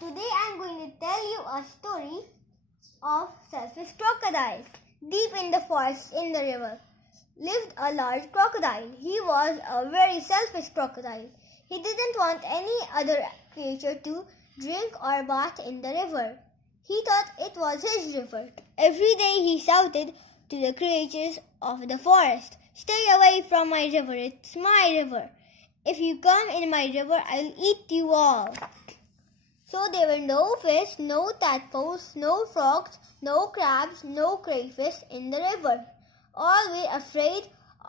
today I am going to tell you a story of Selfish Crocodile. Deep in the forest in the river lived a large crocodile. He was a very selfish crocodile. He didn't want any other creature to drink or bath in the river. He thought it was his river. Every day he shouted to the creatures of the forest, "Stay away from my river, it's my river. If you come in my river, I'll eat you all." So there were no fish, no tadpoles, no frogs, no crabs, no crayfish in the river. All were afraid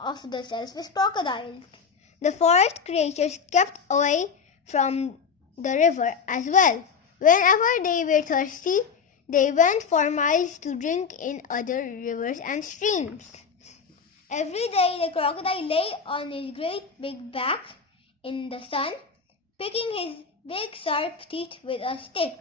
of the selfish crocodile. The forest creatures kept away from the river as well. Whenever they were thirsty, they went for miles to drink in other rivers and streams. Every day the crocodile lay on his great big back in the sun, picking his big sharp teeth with a stick.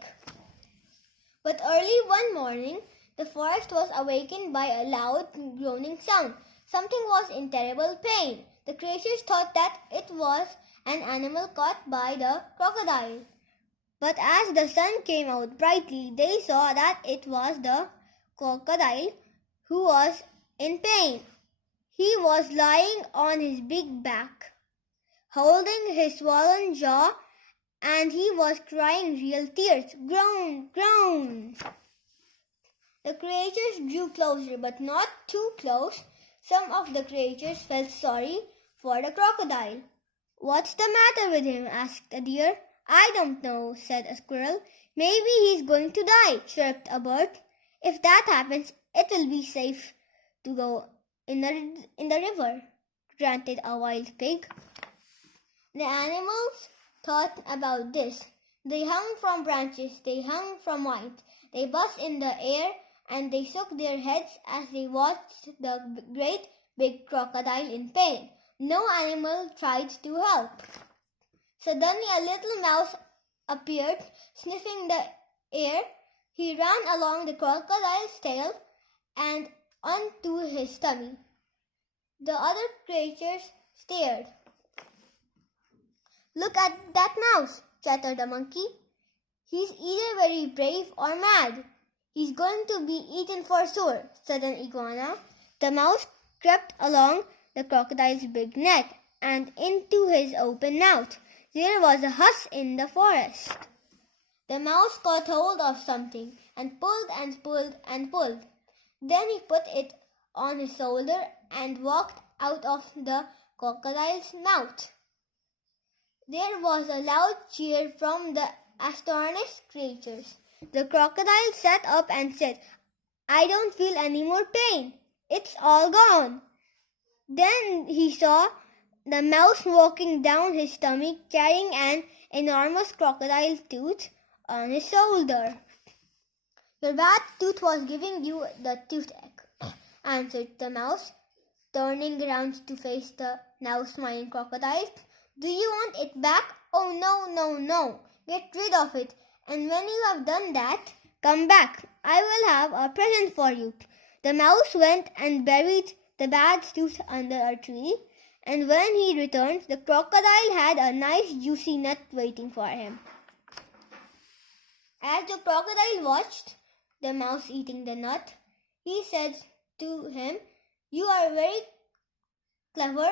But early one morning, the forest was awakened by a loud groaning sound. Something was in terrible pain. The creatures thought that it was an animal caught by the crocodile. But as the sun came out brightly, they saw that it was the crocodile who was in pain. He was lying on his big back, holding his swollen jaw, and he was crying real tears. Groan, groan. The creatures drew closer, but not too close. Some of the creatures felt sorry for the crocodile. "What's the matter with him?" asked a deer. "I don't know," said a squirrel. "Maybe he's going to die," chirped a bird. "If that happens, it will be safe to go in the river," grunted a wild pig. The animals thought about this. They hung from branches, they hung from vines, they buzzed in the air, and they shook their heads as they watched the great big crocodile in pain. No animal tried to help. Suddenly a little mouse appeared, sniffing the air. He ran along the crocodile's tail and onto his tummy. The other creatures stared. "Look at that mouse," chattered a monkey. "He's either very brave or mad. He's going to be eaten for sure," said an iguana. The mouse crept along the crocodile's big neck and into his open mouth. There was a hush in the forest. The mouse caught hold of something and pulled and pulled and pulled. Then he put it on his shoulder and walked out of the crocodile's mouth. There was a loud cheer from the astonished creatures. The crocodile sat up and said, "I don't feel any more pain. It's all gone." Then he saw the mouse walking down his stomach carrying an enormous crocodile tooth on his shoulder. "Your bad tooth was giving you the toothache," answered the mouse, turning around to face the now smiling crocodile. "Do you want it back?" "Oh, no, no, no. Get rid of it. And when you have done that, come back. I will have a present for you." The mouse went and buried the bad tooth under a tree, and when he returned, the crocodile had a nice juicy nut waiting for him. As the crocodile watched the mouse eating the nut, he said to him, "You are very clever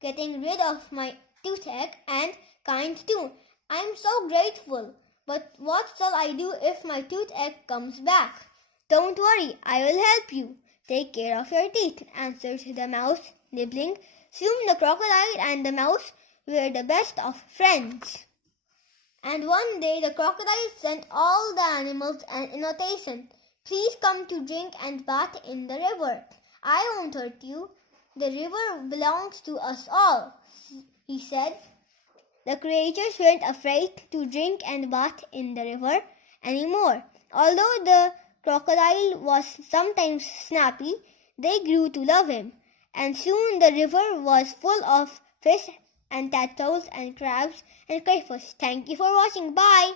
getting rid of my toothache and kind too. I'm so grateful. But what shall I do if my toothache comes back?" "Don't worry, I will help you. Take care of your teeth," answered the mouse, nibbling. Soon the crocodile and the mouse were the best of friends. And one day the crocodile sent all the animals an invitation. "Please come to drink and bath in the river. I won't hurt you. The river belongs to us all," he said. The creatures weren't afraid to drink and bath in the river anymore. Although the crocodile was sometimes snappy, they grew to love him. And soon the river was full of fish and tadpoles and crabs and crayfish. Thank you for watching. Bye.